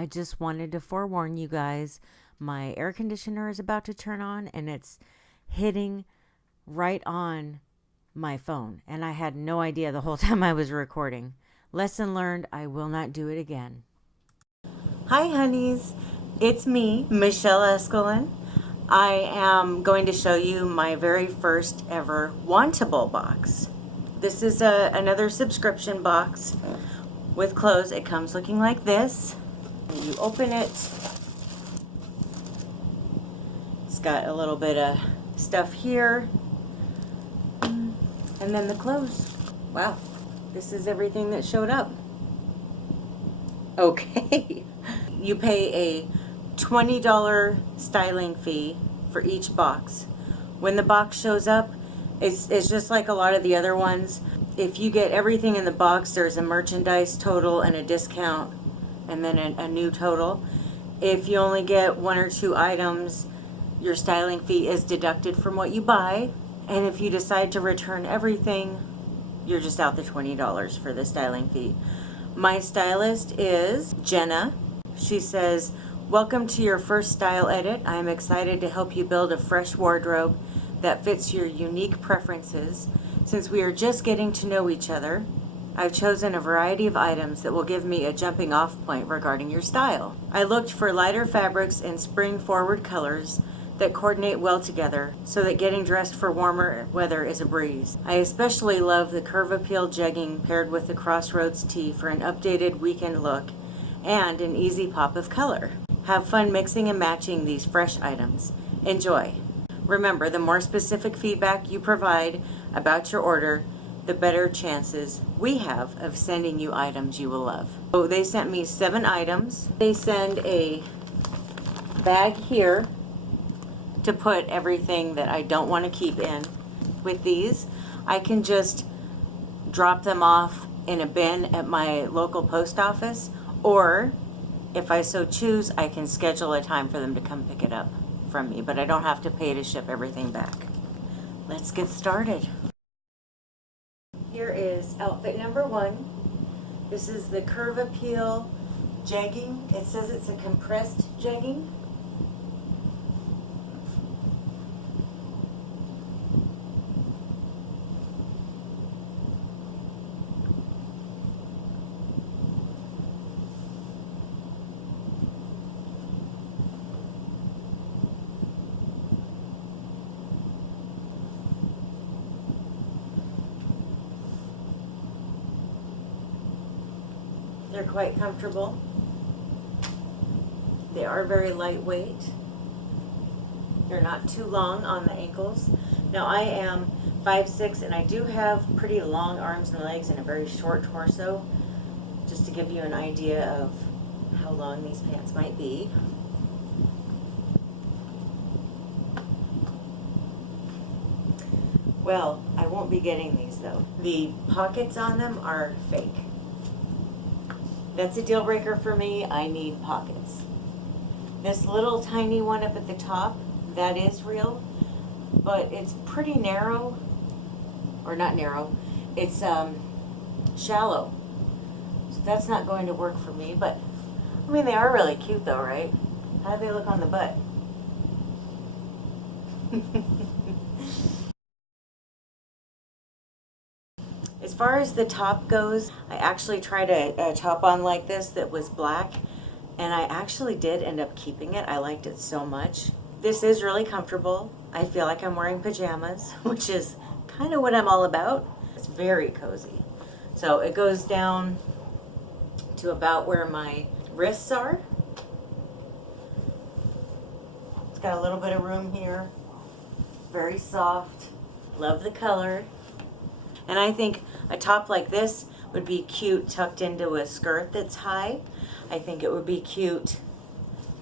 I just wanted to forewarn you guys, my air conditioner is about to turn on and it's hitting right on my phone. And I had no idea the whole time I was recording. Lesson learned, I will not do it again. Hi honeys, it's me, Michelle Escalin. I am going to show you my very first ever Wantable box. This is another subscription box with clothes. It comes looking like this. You open it. It's got a little bit of stuff here. And then the clothes. Wow, this is everything that showed up. Okay. You pay a $20 styling fee for each box. When the box shows up, it's just like a lot of the other ones. If you get everything in the box, there's a merchandise total and a discount, and then a new total. If you only get one or two items, your styling fee is deducted from what you buy. And if you decide to return everything, you're just out the $20 for the styling fee. My stylist is Jenna. She says, "Welcome to your first style edit. I am excited to help you build a fresh wardrobe that fits your unique preferences. Since we are just getting to know each other, I've chosen a variety of items that will give me a jumping off point regarding your style. I looked for lighter fabrics and spring forward colors that coordinate well together so that getting dressed for warmer weather is a breeze. I especially love the curve appeal jegging paired with the Crossroads tee for an updated weekend look and an easy pop of color. Have fun mixing and matching these fresh items. Enjoy." Remember, the more specific feedback you provide about your order, the better chances we have of sending you items you will love. So they sent me 7 items. They send a bag here to put everything that I don't want to keep in. With these, I can just drop them off in a bin at my local post office, or if I so choose, I can schedule a time for them to come pick it up from me, but I don't have to pay to ship everything back. Let's get started. Here is outfit number 1. This is the curve appeal jegging. It says it's a compressed jegging. They're quite comfortable. They are very lightweight. They're not too long on the ankles. Now I am 5'6" and I do have pretty long arms and legs and a very short torso, just to give you an idea of how long these pants might be. Well, I won't be getting these though. The pockets on them are fake. That's a deal breaker for me. I need pockets. This little tiny one up at the top, that is real, but it's pretty narrow, or not narrow, it's shallow. So that's not going to work for me, but I mean, they are really cute though, right? How do they look on the butt? As far as the top goes, I actually tried a top on like this that was black, and I actually did end up keeping it. I liked it so much. This is really comfortable. I feel like I'm wearing pajamas, which is kind of what I'm all about. It's very cozy. So it goes down to about where my wrists are. It's got a little bit of room here. Very soft. Love the color. And I think a top like this would be cute tucked into a skirt that's high. I think it would be cute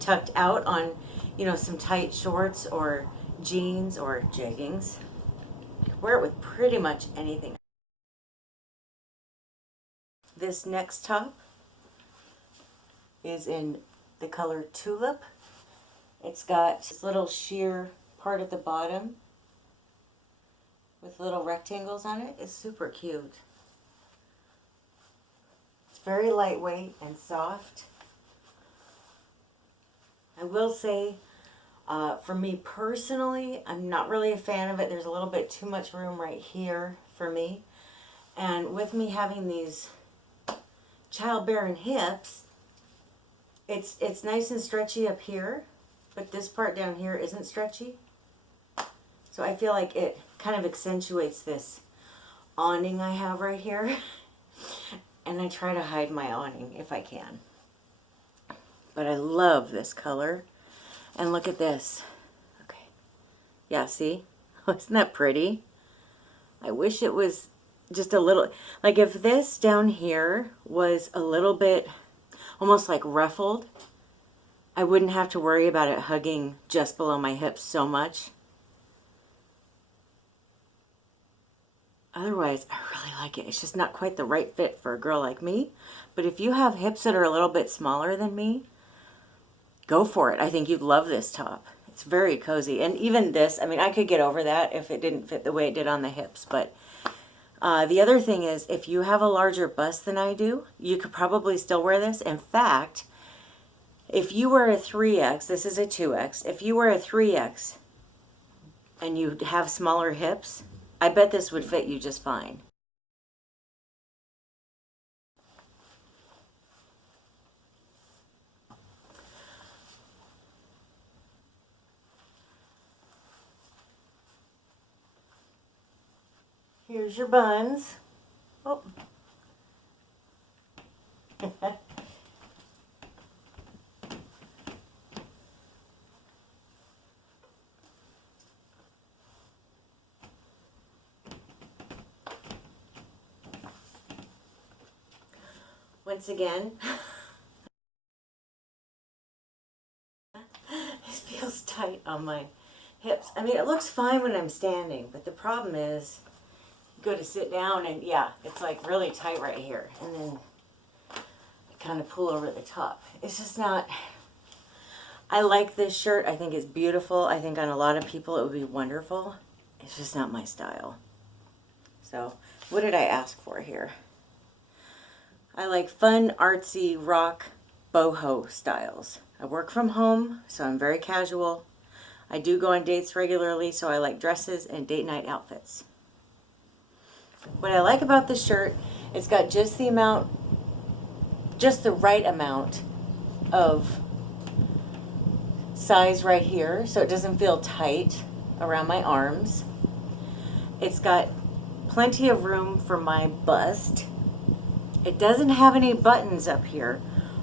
tucked out on, you know, some tight shorts or jeans or jeggings. I could wear it with pretty much anything. This next top is in the color Tulip. It's got this little sheer part at the bottom with little rectangles on it. It's super cute. It's very lightweight and soft. will say, for me personally, I'm not really a fan of it. There's a little bit too much room right here for me. And with me having these childbearing hips, it's nice and stretchy up here, but this part down here isn't stretchy. So I feel like it kind of accentuates this awning I have right here. And I try to hide my awning if I can. But I love this color. And look at this. Okay. Yeah, see? Isn't that pretty? I wish it was just a little, like if this down here was a little bit almost like ruffled, I wouldn't have to worry about it hugging just below my hips so much. Otherwise, I really like it. It's just not quite the right fit for a girl like me. But if you have hips that are a little bit smaller than me, go for it. I think you'd love this top. It's very cozy. And even this, I mean, I could get over that if it didn't fit the way it did on the hips. But the other thing is, if you have a larger bust than I do, you could probably still wear this. In fact, if you were a 3X, this is a 2X. If you were a 3X and you have smaller hips, I bet this would fit you just fine. Here's your buns. Oh. Once again, it feels tight on my hips. I mean, it looks fine when I'm standing, but the problem is, go to sit down and yeah, it's like really tight right here. And then I kind of pull over the top. It's just not, I like this shirt. I think it's beautiful. I think on a lot of people it would be wonderful. It's just not my style. So what did I ask for here? I like fun, artsy, rock, boho styles. I work from home, so I'm very casual. I do go on dates regularly, so I like dresses and date night outfits. What I like about this shirt, it's got just the amount, just the right amount of size right here, so it doesn't feel tight around my arms. It's got plenty of room for my bust. It doesn't have any buttons up here,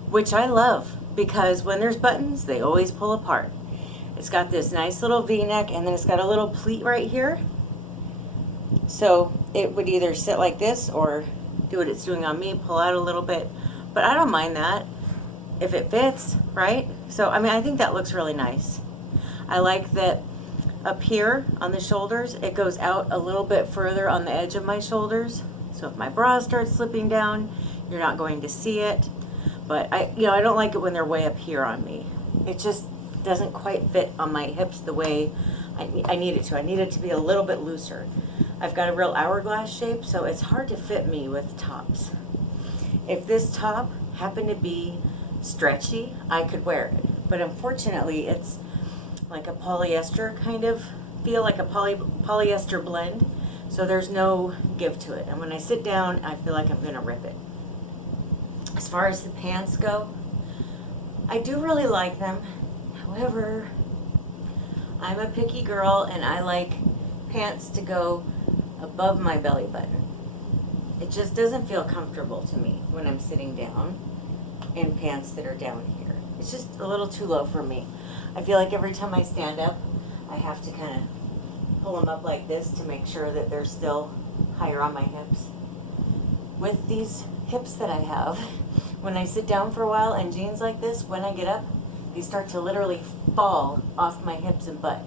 which I love because when there's buttons, they always pull apart. It's got this nice little V-neck and then it's got a little pleat right here. So it would either sit like this or do what it's doing on me, pull out a little bit. But I don't mind that if it fits, right? So, I mean, I think that looks really nice. I like that up here on the shoulders, it goes out a little bit further on the edge of my shoulders. So if my bra starts slipping down, you're not going to see it. But I don't like it when they're way up here on me. It just doesn't quite fit on my hips the way I need it to. I need it to be a little bit looser. I've got a real hourglass shape, so it's hard to fit me with tops. If this top happened to be stretchy, I could wear it. But unfortunately, it's like a polyester kind of feel, like a polyester blend. So there's no give to it. And when I sit down, I feel like I'm going to rip it. As far as the pants go, I do really like them. However, I'm a picky girl and I like pants to go above my belly button. It just doesn't feel comfortable to me when I'm sitting down in pants that are down here. It's just a little too low for me. I feel like every time I stand up, I have to kind of pull them up like this to make sure that they're still higher on my hips. With these hips that I have, when I sit down for a while in jeans like this, when I get up, they start to literally fall off my hips and butt.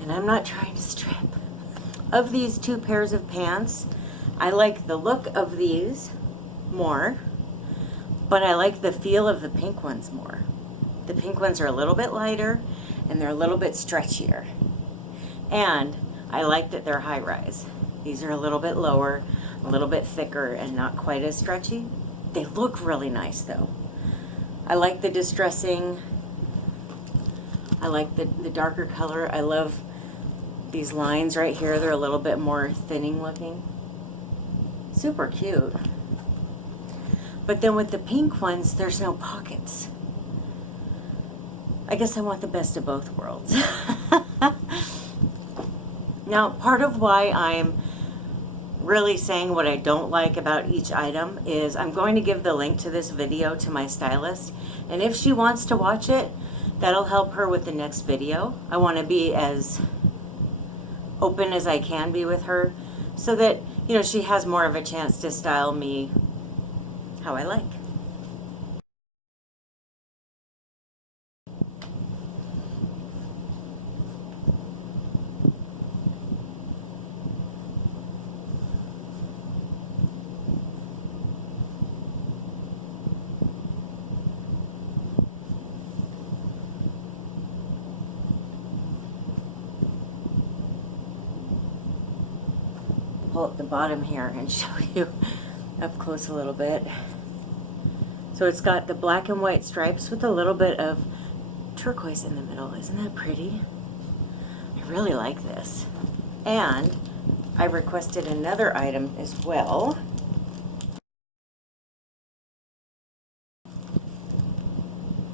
And I'm not trying to strip. Of these two pairs of pants, I like the look of these more, but I like the feel of the pink ones more. The pink ones are a little bit lighter and they're a little bit stretchier. And I like that they're high rise. These are a little bit lower, a little bit thicker and not quite as stretchy. They look really nice though. I like the distressing. I like the darker color. I love these lines right here. They're a little bit more thinning looking. Super cute. But then with the pink ones, there's no pockets. I guess I want the best of both worlds. Now, part of why I'm really saying what I don't like about each item is I'm going to give the link to this video to my stylist, and if she wants to watch it, that'll help her with the next video. I want to be as open as I can be with her so that, you know, she has more of a chance to style me how I like. Pull up the bottom here and show you up close a little bit. So it's got the black and white stripes with a little bit of turquoise in the middle. Isn't that pretty? I really like this. And I requested another item as well.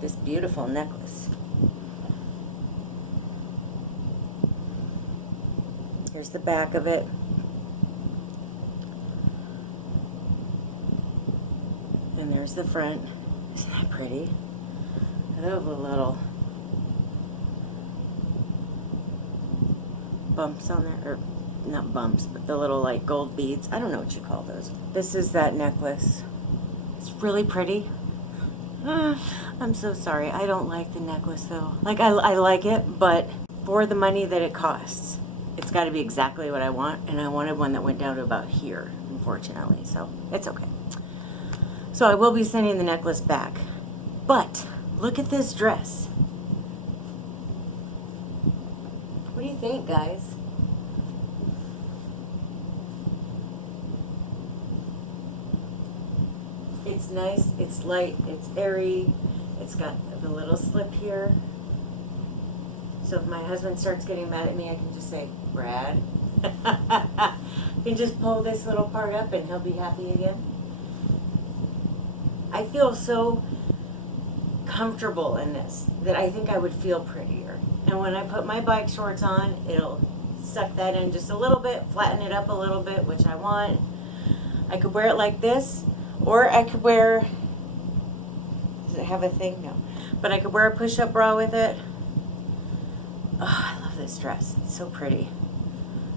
This beautiful necklace. Here's the back of it. And there's the front. Isn't that pretty? I love the little bumps on there, or not bumps, but the little like gold beads. I don't know what you call those. This is that necklace. It's really pretty. I'm so sorry. I don't like the necklace though. Like I like it, but for the money that it costs, it's got to be exactly what I want, and I wanted one that went down to about here, unfortunately, so it's okay. So I will be sending the necklace back. But look at this dress. What do you think, guys? It's nice, it's light, it's airy. It's got the little slip here. So if my husband starts getting mad at me, I can just say, Brad. I can just pull this little part up and he'll be happy again. I feel so comfortable in this that I think I would feel prettier. And when I put my bike shorts on, it'll suck that in just a little bit, flatten it up a little bit, which I want. I could wear it like this, or I could wear, does it have a thing? No. But I could wear a push-up bra with it. Oh, I love this dress. It's so pretty.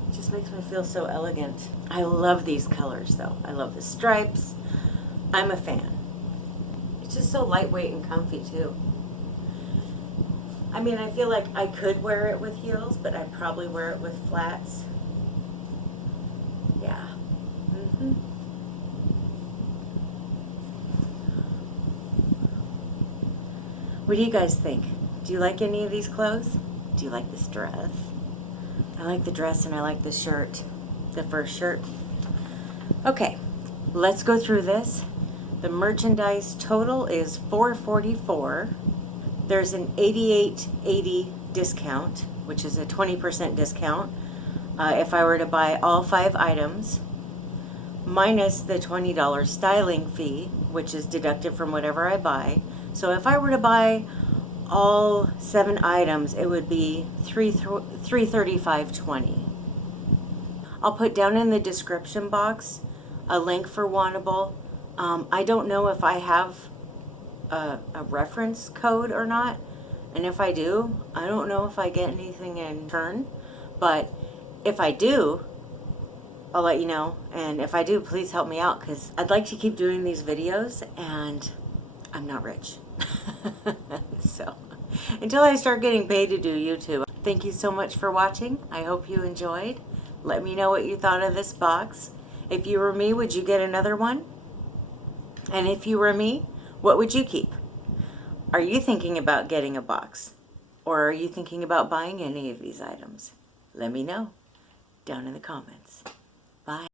It just makes me feel so elegant. I love these colors though. I love the stripes. I'm a fan. It's just so lightweight and comfy too. I mean, I feel like I could wear it with heels, but I'd probably wear it with flats. Yeah. What do you guys think? Do you like any of these clothes? Do you like this dress? I like the dress and I like the shirt, the first shirt. Okay, let's go through this. The merchandise total is $444. There's an $88.80 discount, which is a 20% discount if I were to buy all 5 items, minus the $20 styling fee, which is deducted from whatever I buy. So if I were to buy all 7 items, it would be $335.20. I'll put down in the description box a link for Wantable. I don't know if I have a reference code or not, and if I do, I don't know if I get anything in return, but if I do, I'll let you know, and if I do, please help me out, because I'd like to keep doing these videos, and I'm not rich. So, until I start getting paid to do YouTube. Thank you so much for watching. I hope you enjoyed. Let me know what you thought of this box. If you were me, would you get another one? And if you were me, what would you keep? Are you thinking about getting a box? Or are you thinking about buying any of these items? Let me know down in the comments. Bye.